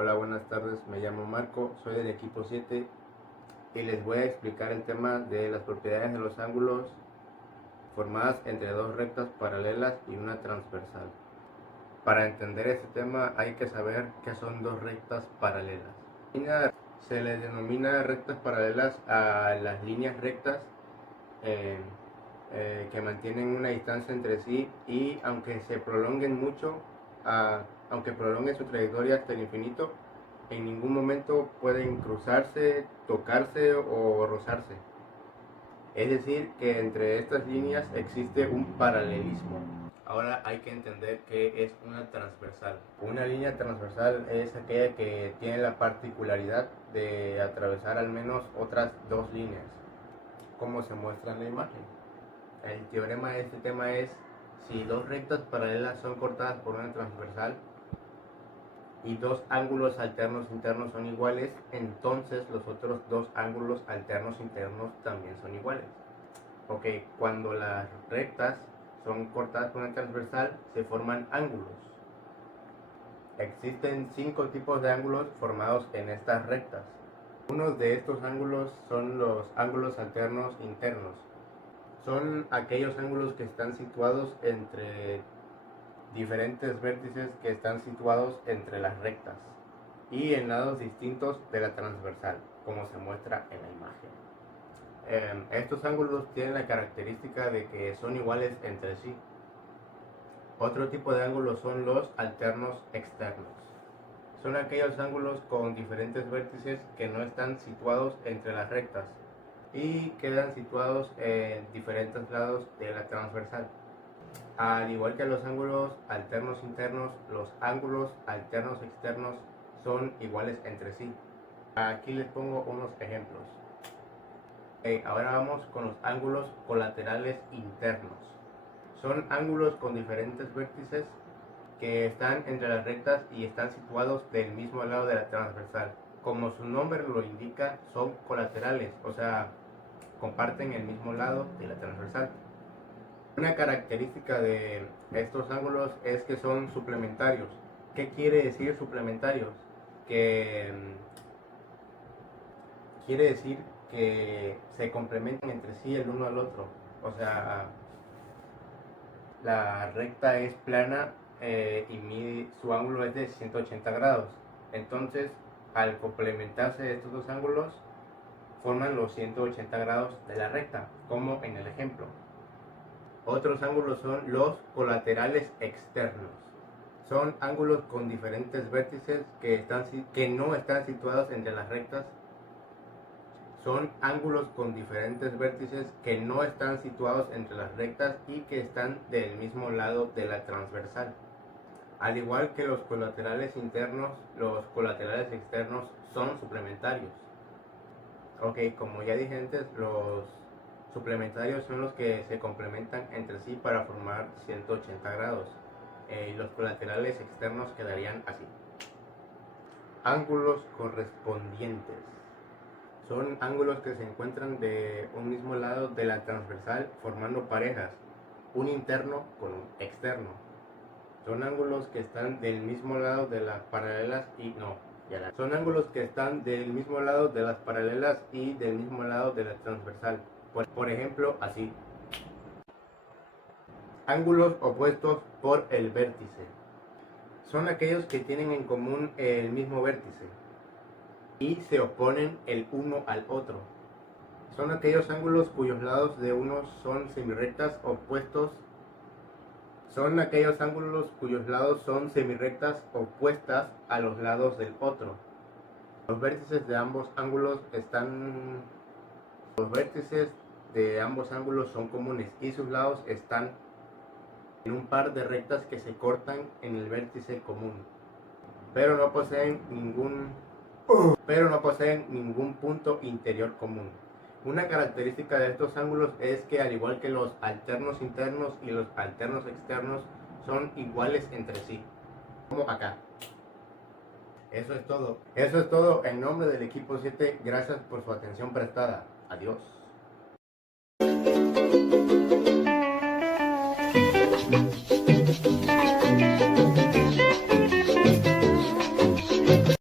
Hola, buenas tardes, me llamo Marco, soy del equipo 7 y les voy a explicar el tema de las propiedades de los ángulos formadas entre dos rectas paralelas y una transversal. Para entender este tema hay que saber qué son dos rectas paralelas. Se les denomina rectas paralelas a las líneas rectas que mantienen una distancia entre sí y aunque se prolonguen mucho, aunque prolonguen su trayectoria hasta el infinito, en ningún momento pueden cruzarse, tocarse o rozarse. Es decir, que entre estas líneas existe un paralelismo. Ahora hay que entender qué es una transversal. Una línea transversal es aquella que tiene la particularidad de atravesar al menos otras dos líneas, como se muestra en la imagen. El teorema de este tema es: si dos rectas paralelas son cortadas por una transversal y dos ángulos alternos internos son iguales, entonces los otros dos ángulos alternos internos también son iguales. Ok, cuando las rectas son cortadas por una transversal se forman ángulos. Existen 5 tipos de ángulos formados en estas rectas. Uno de estos ángulos son los ángulos alternos internos. Son aquellos ángulos que están situados entre diferentes vértices que están situados entre las rectas y en lados distintos de la transversal, como se muestra en la imagen. Estos ángulos tienen la característica de que son iguales entre sí. Otro tipo de ángulos son los alternos externos. Son aquellos ángulos con diferentes vértices que no están situados entre las rectas y quedan situados en diferentes lados de la transversal. Al igual que los ángulos alternos internos, los ángulos alternos externos son iguales entre sí. Aquí les pongo unos ejemplos. Ahora vamos con los ángulos colaterales internos. Son ángulos con diferentes vértices que están entre las rectas y están situados del mismo lado de la transversal. Como su nombre lo indica, son colaterales, o sea, comparten el mismo lado de la transversal. Una característica de estos ángulos es que son suplementarios. ¿Qué quiere decir suplementarios? Que quiere decir que se complementan entre sí el uno al otro. O sea, la recta es plana y su ángulo es de 180 grados. Entonces, al complementarse estos dos ángulos, forman los 180 grados de la recta, como en el ejemplo. Otros ángulos son los colaterales externos. Son ángulos con diferentes vértices que no están situados entre las rectas. Son ángulos con diferentes vértices que no están situados entre las rectas y que están del mismo lado de la transversal. Al igual que los colaterales internos, los colaterales externos son suplementarios. Ok, como ya dije antes, los suplementarios son los que se complementan entre sí para formar 180 grados. Y los colaterales externos quedarían así. Ángulos correspondientes. Son ángulos que se encuentran de un mismo lado de la transversal formando parejas, un interno con un externo. Son ángulos que están del mismo lado de las paralelas Son ángulos que están del mismo lado de las paralelas y del mismo lado de la transversal. Por ejemplo, así. Ángulos opuestos por el vértice. Son aquellos que tienen en común el mismo vértice y se oponen el uno al otro. Son aquellos ángulos cuyos lados de uno son semirrectas opuestos. Son aquellos ángulos cuyos lados son semirrectas opuestas a los lados del otro. Los vértices de ambos ángulos son comunes y sus lados están en un par de rectas que se cortan en el vértice común, pero no poseen ningún punto interior común. Una característica de estos ángulos es que, al igual que los alternos internos y los alternos externos, son iguales entre sí, como acá. Eso es todo en nombre del equipo 7. Gracias por su atención prestada. Adiós.